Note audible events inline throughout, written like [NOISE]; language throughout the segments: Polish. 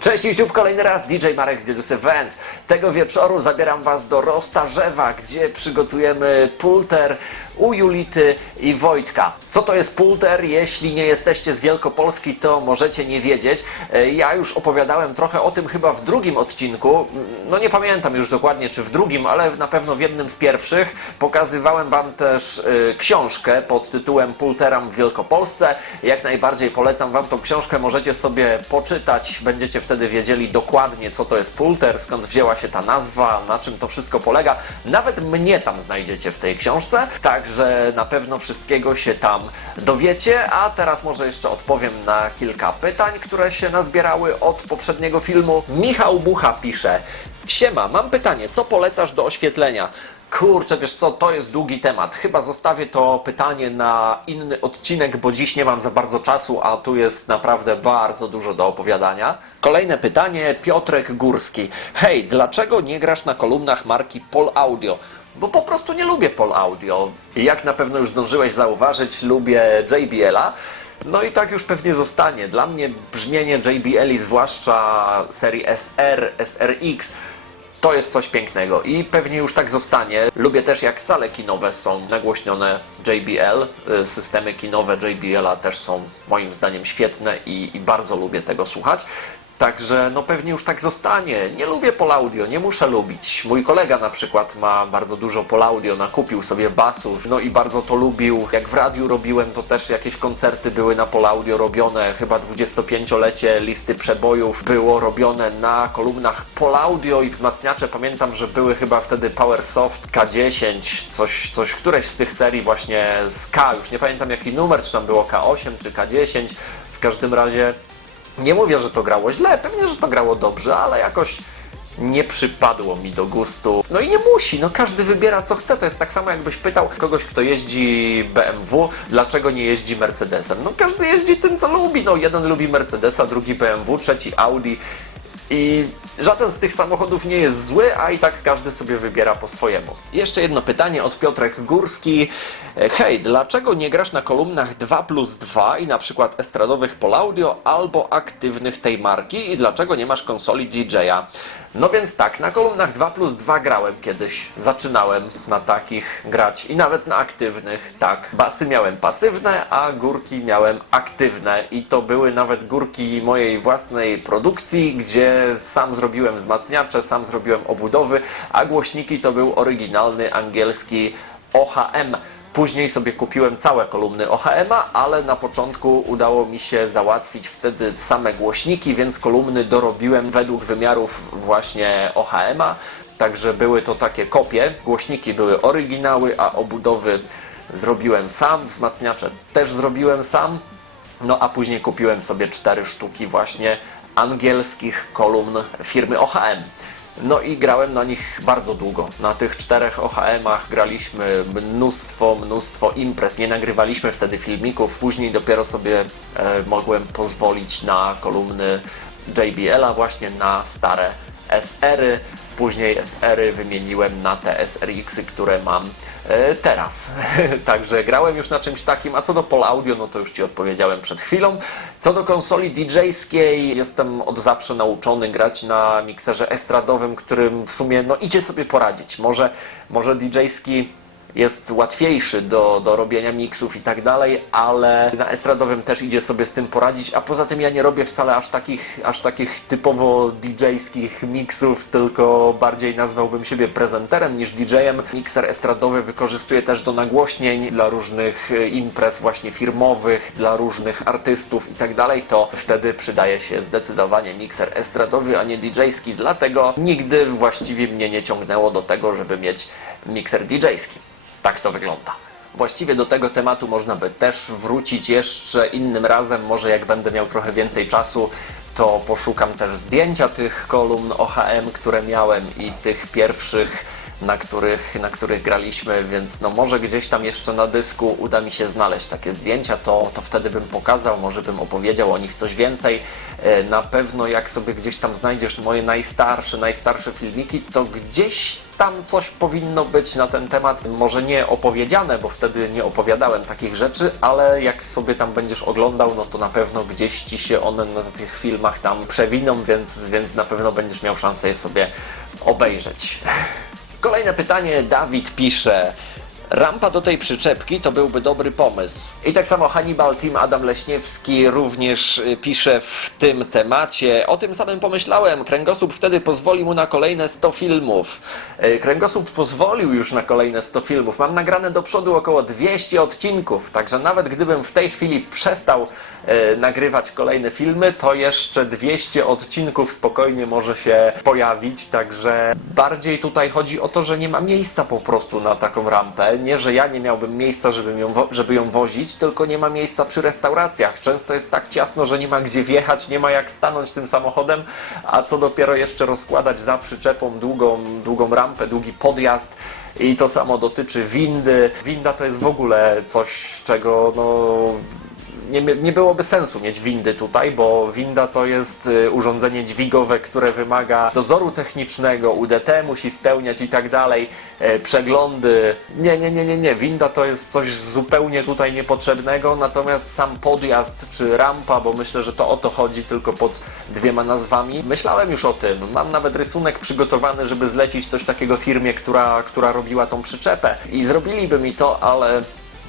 Cześć YouTube, kolejny raz. DJ Marek z Diodus Events. Tego wieczoru zabieram Was do Roztarzewa, gdzie przygotujemy pulter u Julity i Wojtka. Co to jest pulter? Jeśli nie jesteście z Wielkopolski, to możecie nie wiedzieć. E, Ja już opowiadałem trochę o tym chyba w drugim odcinku. No nie pamiętam już dokładnie, czy w drugim, ale na pewno w jednym z pierwszych. Pokazywałem Wam też e, książkę pod tytułem Pulteram w Wielkopolsce. Jak najbardziej polecam Wam tą książkę, możecie sobie poczytać, będziecie wtedy wiedzieli dokładnie, co to jest pulter, skąd wzięła się ta nazwa, na czym to wszystko polega. Nawet mnie tam znajdziecie w tej książce, także na pewno wszystkiego się tam dowiecie. A teraz może jeszcze odpowiem na kilka pytań, które się nazbierały od poprzedniego filmu. Michał Bucha pisze: Siema, mam pytanie, co polecasz do oświetlenia? Kurczę, wiesz co, to jest długi temat. Chyba zostawię to pytanie na inny odcinek, bo dziś nie mam za bardzo czasu, a tu jest naprawdę bardzo dużo do opowiadania. Kolejne pytanie, Piotrek Górski. Hej, dlaczego nie grasz na kolumnach marki Pol Audio? Bo po prostu nie lubię Pol Audio. I jak na pewno już zdążyłeś zauważyć, lubię JBL-a. No i tak już pewnie zostanie. Dla mnie brzmienie JBL-i, zwłaszcza serii SR, SRX, to jest coś pięknego i pewnie już tak zostanie. Lubię też jak sale kinowe są nagłośnione JBL. Y, Systemy kinowe JBL-a też są moim zdaniem świetne i, i bardzo lubię tego słuchać. Także no pewnie już tak zostanie. Nie lubię Polaudio, nie muszę lubić. Mój kolega na przykład ma bardzo dużo Polaudio, nakupił sobie basów, no i bardzo to lubił. Jak w radiu robiłem, to też jakieś koncerty były na Polaudio robione. Chyba 25-lecie listy przebojów było robione na kolumnach Polaudio i wzmacniacze. Pamiętam, że były chyba wtedy PowerSoft K10, coś, coś któreś z tych serii właśnie z K. Już nie pamiętam jaki numer, czy tam było K8 czy K10. W każdym razie nie mówię, że to grało źle, pewnie, że to grało dobrze, ale jakoś nie przypadło mi do gustu. No i nie musi, no każdy wybiera co chce. To jest tak samo jakbyś pytał kogoś, kto jeździ BMW, dlaczego nie jeździ Mercedesem. No każdy jeździ tym, co lubi. No jeden lubi Mercedesa, drugi BMW, trzeci Audi. I żaden z tych samochodów nie jest zły, a i tak każdy sobie wybiera po swojemu. Jeszcze jedno pytanie od Piotrek Górski. E, Hej, dlaczego nie grasz na kolumnach 2 plus 2 i na przykład estradowych Polaudio albo aktywnych tej marki i dlaczego nie masz konsoli DJ-a? No więc tak, na kolumnach 2 plus 2 grałem kiedyś. Zaczynałem na takich grać i nawet na aktywnych, tak. Basy miałem pasywne, a górki miałem aktywne i to były nawet górki mojej własnej produkcji, gdzie sam zrobiłem wzmacniacze, sam zrobiłem obudowy, a głośniki to był oryginalny angielski OHM. Później sobie kupiłem całe kolumny OHM-a, ale na początku udało mi się załatwić wtedy same głośniki, więc kolumny dorobiłem według wymiarów właśnie OHM-a. Także były to takie kopie. Głośniki były oryginały, a obudowy zrobiłem sam, wzmacniacze też zrobiłem sam. No a później kupiłem sobie cztery sztuki właśnie angielskich kolumn firmy OHM. No i grałem na nich bardzo długo. Na tych czterech OHM-ach graliśmy mnóstwo, mnóstwo imprez. Nie nagrywaliśmy wtedy filmików. Później dopiero sobie e, mogłem pozwolić na kolumny JBL-a, właśnie na stare SR-y. Później SR-y wymieniłem na te SRX-y, które mam teraz. [LAUGHS] Także grałem już na czymś takim, a co do Pol Audio, no to już Ci odpowiedziałem przed chwilą. Co do konsoli DJ-skiej, jestem od zawsze nauczony grać na mikserze estradowym, którym w sumie no, idzie sobie poradzić. Może, może DJ-ski jest łatwiejszy do, do robienia miksów i tak dalej, ale na estradowym też idzie sobie z tym poradzić, a poza tym ja nie robię wcale aż takich, aż takich typowo DJ-skich miksów, tylko bardziej nazwałbym siebie prezenterem niż DJ-em. Mikser estradowy wykorzystuję też do nagłośnień dla różnych e, imprez właśnie firmowych, dla różnych artystów i tak dalej, to wtedy przydaje się zdecydowanie mikser estradowy, a nie DJ-ski, dlatego nigdy właściwie mnie nie ciągnęło do tego, żeby mieć mikser DJ-ski. Tak to wygląda. Właściwie do tego tematu można by też wrócić jeszcze innym razem. Może jak będę miał trochę więcej czasu, to poszukam też zdjęcia tych kolumn OHM, które miałem i tych pierwszych na których, na których graliśmy, więc no może gdzieś tam jeszcze na dysku uda mi się znaleźć takie zdjęcia, to, to wtedy bym pokazał, może bym opowiedział o nich coś więcej. E, Na pewno jak sobie gdzieś tam znajdziesz moje najstarsze, najstarsze filmiki, to gdzieś tam coś powinno być na ten temat. Może nie opowiedziane, bo wtedy nie opowiadałem takich rzeczy, ale jak sobie tam będziesz oglądał, no to na pewno gdzieś ci się one na tych filmach tam przewiną, więc, więc na pewno będziesz miał szansę je sobie obejrzeć. [LAUGHS] Kolejne pytanie. Dawid pisze. Rampa do tej przyczepki to byłby dobry pomysł. I tak samo Hannibal Team Adam Leśniewski również y, pisze w tym temacie. O tym samym pomyślałem. Kręgosłup wtedy pozwoli mu na kolejne 100 filmów. Y, Kręgosłup pozwolił już na kolejne 100 filmów. Mam nagrane do przodu około 200 odcinków, także nawet gdybym w tej chwili przestał nagrywać kolejne filmy, to jeszcze 200 odcinków spokojnie może się pojawić, także bardziej tutaj chodzi o to, że nie ma miejsca po prostu na taką rampę. Nie, że ja nie miałbym miejsca, żeby ją, żeby ją wozić, tylko nie ma miejsca przy restauracjach. Często jest tak ciasno, że nie ma gdzie wjechać, nie ma jak stanąć tym samochodem, a co dopiero jeszcze rozkładać za przyczepą długą, długą rampę, długi podjazd. I to samo dotyczy windy. Winda to jest w ogóle coś, czego no, nie, nie byłoby sensu mieć windy tutaj, bo winda to jest y, urządzenie dźwigowe, które wymaga dozoru technicznego, UDT musi spełniać i tak dalej, e, przeglądy. Nie, nie, nie, nie, nie. Winda to jest coś zupełnie tutaj niepotrzebnego, natomiast sam podjazd czy rampa, bo myślę, że to o to chodzi tylko pod dwiema nazwami. Myślałem już o tym. Mam nawet rysunek przygotowany, żeby zlecić coś takiego firmie, która, która robiła tą przyczepę i zrobiliby mi to, ale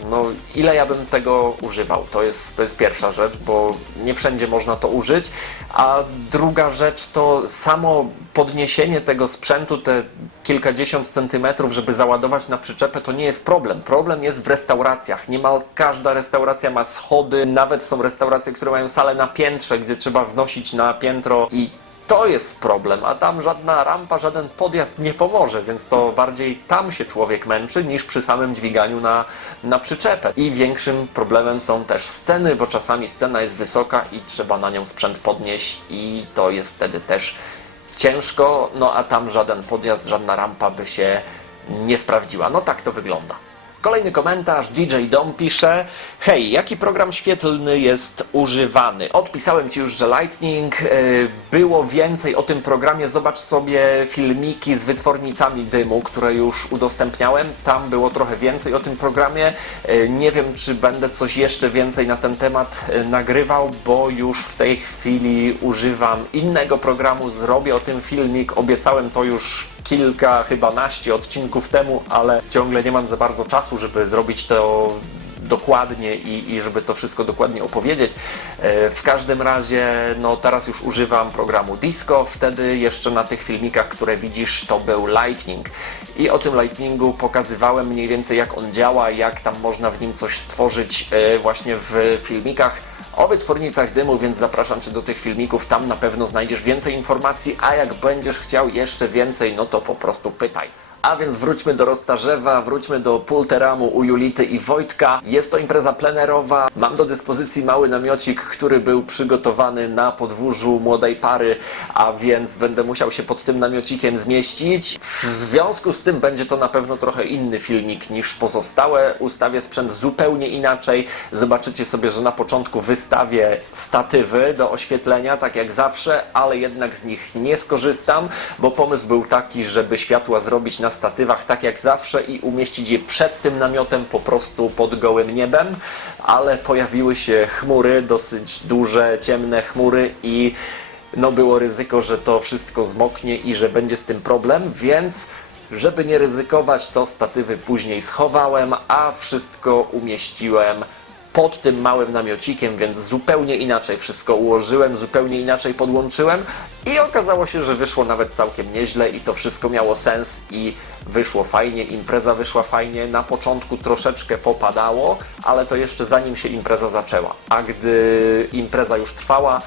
no, ile ja bym tego używał? To jest, to jest pierwsza rzecz, bo nie wszędzie można to użyć. A druga rzecz to samo podniesienie tego sprzętu, te kilkadziesiąt centymetrów, żeby załadować na przyczepę, to nie jest problem. Problem jest w restauracjach. Niemal każda restauracja ma schody, nawet są restauracje, które mają salę na piętrze, gdzie trzeba wnosić na piętro i to jest problem, a tam żadna rampa, żaden podjazd nie pomoże, więc to bardziej tam się człowiek męczy niż przy samym dźwiganiu na, na przyczepę. I większym problemem są też sceny, bo czasami scena jest wysoka i trzeba na nią sprzęt podnieść i to jest wtedy też ciężko, no a tam żaden podjazd, żadna rampa by się nie sprawdziła. No tak to wygląda. Kolejny komentarz, DJ Dom pisze Hej, jaki program świetlny jest używany? Odpisałem Ci już, że Lightning. y, Było więcej o tym programie. Zobacz sobie filmiki z wytwornicami dymu, które już udostępniałem. Tam było trochę więcej o tym programie. Y, Nie wiem, czy będę coś jeszcze więcej na ten temat y, nagrywał, bo już w tej chwili używam innego programu. Zrobię o tym filmik. Obiecałem to już kilka, chyba naście odcinków temu, ale ciągle nie mam za bardzo czasu, żeby zrobić to dokładnie i, i żeby to wszystko dokładnie opowiedzieć. E, W każdym razie, no teraz już używam programu Disco, wtedy jeszcze na tych filmikach, które widzisz, to był Lightning. I o tym Lightningu pokazywałem mniej więcej jak on działa, jak tam można w nim coś stworzyć e, właśnie w filmikach o wytwórnicach dymu, więc zapraszam Cię do tych filmików. Tam na pewno znajdziesz więcej informacji, a jak będziesz chciał jeszcze więcej, no to po prostu pytaj. A więc wróćmy do Roztarzewa, wróćmy do Pulteramu u Julity i Wojtka. Jest to impreza plenerowa. Mam do dyspozycji mały namiocik, który był przygotowany na podwórzu młodej pary, a więc będę musiał się pod tym namiocikiem zmieścić. W związku z tym będzie to na pewno trochę inny filmik niż pozostałe. Ustawię sprzęt zupełnie inaczej. Zobaczycie sobie, że na początku wystawię statywy do oświetlenia, tak jak zawsze, ale jednak z nich nie skorzystam, bo pomysł był taki, żeby światła zrobić na statywach tak jak zawsze i umieścić je przed tym namiotem po prostu pod gołym niebem, ale pojawiły się chmury, dosyć duże, ciemne chmury i no było ryzyko, że to wszystko zmoknie i że będzie z tym problem, więc żeby nie ryzykować, to statywy później schowałem, a wszystko umieściłem pod tym małym namiocikiem, więc zupełnie inaczej wszystko ułożyłem, zupełnie inaczej podłączyłem i okazało się, że wyszło nawet całkiem nieźle i to wszystko miało sens i wyszło fajnie, impreza wyszła fajnie. Na początku troszeczkę popadało, ale to jeszcze zanim się impreza zaczęła. A gdy impreza już trwała,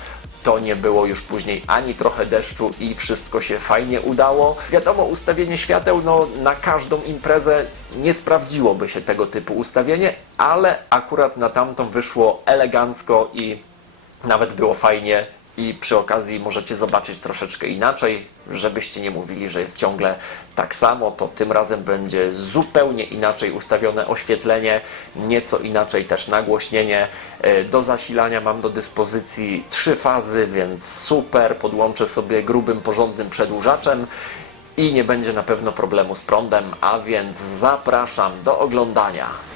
to nie było już później ani trochę deszczu i wszystko się fajnie udało. Wiadomo, ustawienie świateł, no na każdą imprezę nie sprawdziłoby się tego typu ustawienie, ale akurat na tamtą wyszło elegancko i nawet było fajnie i przy okazji możecie zobaczyć troszeczkę inaczej, żebyście nie mówili, że jest ciągle tak samo, to tym razem będzie zupełnie inaczej ustawione oświetlenie, nieco inaczej też nagłośnienie. E, Do zasilania mam do dyspozycji trzy fazy, więc super, podłączę sobie grubym, porządnym przedłużaczem i nie będzie na pewno problemu z prądem, a więc zapraszam do oglądania.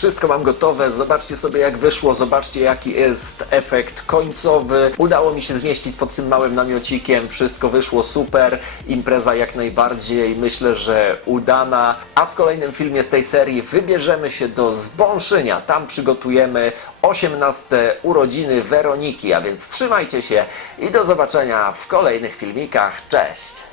Wszystko mam gotowe, zobaczcie sobie jak wyszło, zobaczcie jaki jest efekt końcowy. Udało mi się zmieścić pod tym małym namiocikiem, wszystko wyszło super, impreza jak najbardziej, myślę, że udana. A w kolejnym filmie z tej serii wybierzemy się do Zbąszynia, tam przygotujemy 18 urodziny Weroniki, a więc trzymajcie się i do zobaczenia w kolejnych filmikach. Cześć!